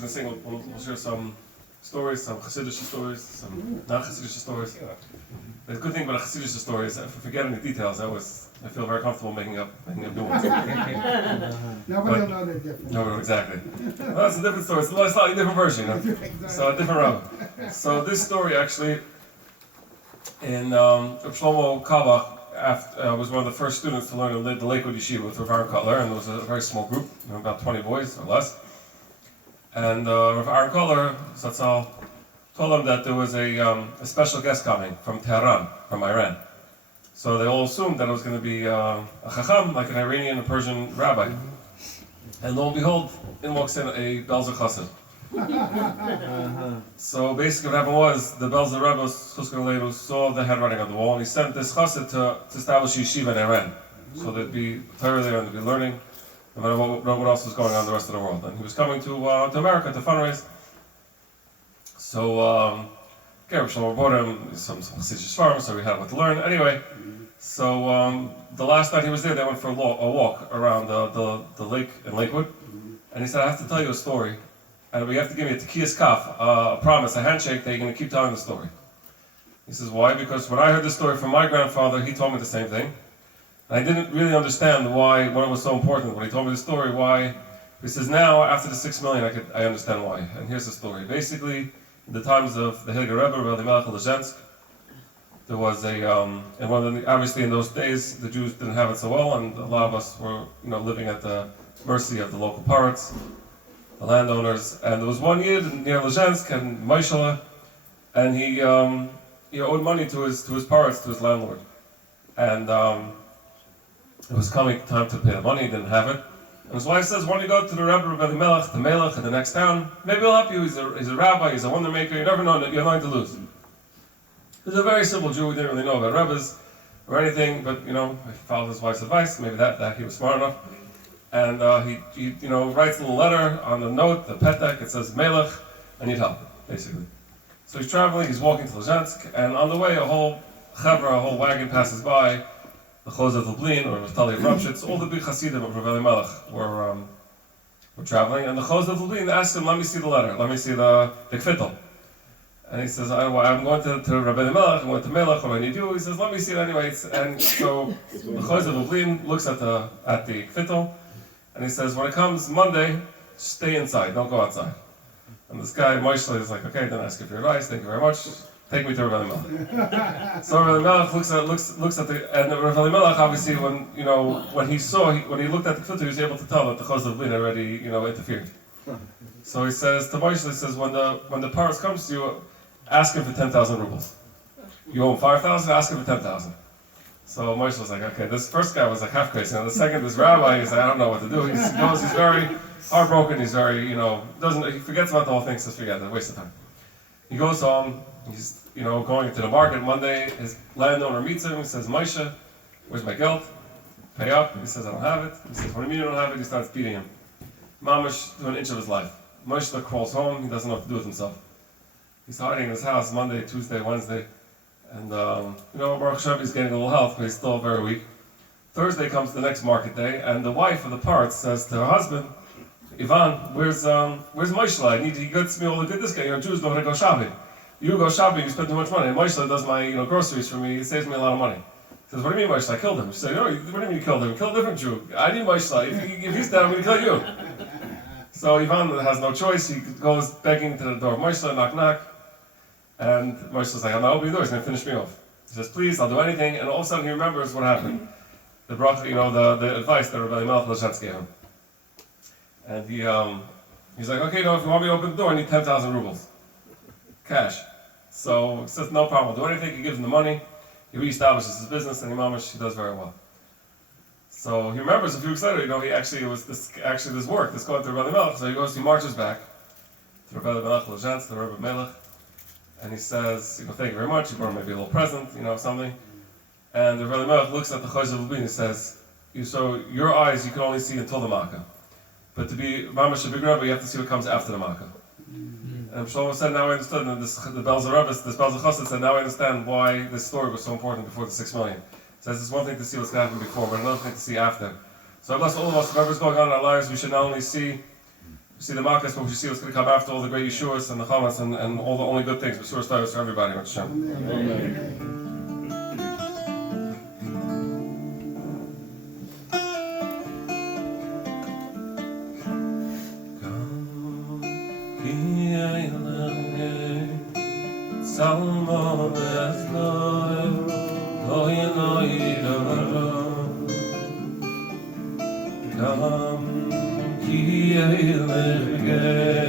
We'll share some stories, some Hassidic stories, some non-Hassidic stories. The good thing about a Hassidic story is if I forget any details, I feel very comfortable making up new ones. Nobody will know the difference. No, exactly. Well, that's a different story. It's a slightly different version, you know? So a different Rebbe. So this story actually, in Shlomo Carlebah, was one of the first students to learn in the Lakewood Yeshiva with Rav Aaron Cutler, and there was a very small group, about 20 boys or less. And Rav Aaron Cutler, Zatzal, told them that there was a special guest coming from Tehran, from Iran. So they all assumed that it was going to be a Chacham, like an Iranian or Persian rabbi. And lo and behold, in walks in a Belzer Chassid. So basically what happened was, the Belzer Rebbe saw the handwriting on the wall, and he sent this Chassid to establish yeshiva in Iran. So there'd be Torah there and they'd be learning, no matter what else was going on in the rest of the world. And he was coming to America to fundraise. So, Reb Shlomo brought him some Hassidic farms, so we had what to learn. Anyway, so the last night he was there, they went for a walk around the lake in Lakewood. And he said, I have to tell you a story. And we have to give me a tekiyas kaf, a promise, a handshake that you're going to keep telling the story. He says, why? Because when I heard the story from my grandfather, he told me the same thing. And I didn't really understand why, what was so important. When he told me the story, why? He says, now, after the 6 million, I understand why. And here's the story. Basically, in the times of the Hassidic Rebbe, Reb Elimelech of Lizensk, there was obviously in those days, the Jews didn't have it so well, and a lot of us were, living at the mercy of the local pirates, the landowners. And there was one Yid near Lizensk, and Moshe, and he owed money to his pirates, to his landlord. And it was coming time to pay the money, he didn't have it. And his wife says, why don't you go to the Rebbe, Reb Elimelech, the Melech in the next town? Maybe he'll help you, he's a rabbi, he's a wonder maker, you never know, you're nothing to lose. He's a very simple Jew, he didn't really know about Rebbes or anything, but he followed his wife's advice, maybe that he was smart enough. And he writes a little letter on the note, the petek, it says, Melech, I need help, basically. So he's traveling, he's walking to Lizensk, and on the way a whole wagon passes by, the Chos of Lublin, or Tali of Rapshitz, all the big Hasidim of Reb Elimelech were traveling, and the Chos of Lublin asked him, let me see the letter, let me see the kvittel. And he says, I'm going to Reb Elimelech, I'm going to Melech, what do I need you? He says, let me see it anyways. And so the Chos of Lublin looks at the kvittel, and he says, when it comes Monday, stay inside, don't go outside. And this guy, Moshe, is like, okay, then ask you for your advice, thank you very much. Take me to Reb Elimelech. So Reb Elimelech looks at and Reb Elimelech obviously when he looked at the kvittel, he was able to tell that the Chos of Lublin already interfered. So he says to Moshe, when the pirates comes to you, ask him for 10,000 rubles. You owe him 5,000, ask him for 10,000. So Moshe was like, okay, this first guy was like half crazy, and the second, this rabbi, he's like, I don't know what to do. He's very heartbroken. He's very he forgets about the whole thing. Says forget it, waste of time. He goes home. He's going into the market Monday. His landowner meets him. He says, Moshe, where's my geld? Pay up. He says, I don't have it. He says, what do you mean you don't have it? He starts beating him. Mamash to an inch of his life. Moshe crawls home. He doesn't know what to do with himself. He's hiding in his house Monday, Tuesday, Wednesday. And, Baruch Hashem, he's getting a little health, but he's still very weak. Thursday comes the next market day, and the wife of the parts says to her husband, Ivan, where's Moshe? He gets me all the good this guy. Jews know how to go shopping. You go shopping, you spend too much money. And Moshe does my groceries for me, he saves me a lot of money. He says, what do you mean Moshe? I killed him. She said, what do you mean you killed him? You killed a different Jew. I need Moshe. If he's dead, I'm going to kill you. So Ivan has no choice. He goes begging to the door of Moshe, knock, knock. And Moshe is like, I'm not opening the door, he's going to finish me off. He says, please, I'll do anything. And all of a sudden he remembers what happened. The the advice that Reb Elimelech of Lizensk gave him. And he's like, okay, if you want me to open the door, I need 10,000 rubles. Cash. So he says, no problem, I'll do anything. He gives him the money. He reestablishes his business, and he does very well. So he remembers a few weeks later, it was this work, this going to Reb Elimelech. So he marches back to Reb Elimelech of Lizensk, to Reb Melech. And he says, thank you very much, you brought maybe a little present, something. And the Rebbe Elimelech looks at the Chos of Lublin and says, so your eyes, you can only see until the Makkah. But to be Mamash a big Rebbe, you have to see what comes after the Makkah. And Shlomo said, now I understood, and the Belzer Rebbe, this Belzer Chassid said, now I understand why this story was so important before the 6 million. He says, it's one thing to see what's going to happen before, but another thing to see after. So I bless all of us, whatever's going on in our lives, we should not only see see the Malchus, but we see what's going to come after all the great Yeshuas and the Chamas and all the only good things. B'suras Tovos for everybody. Hashem. Amen. Salmo Besloy, Loy Kam Ki Elimelech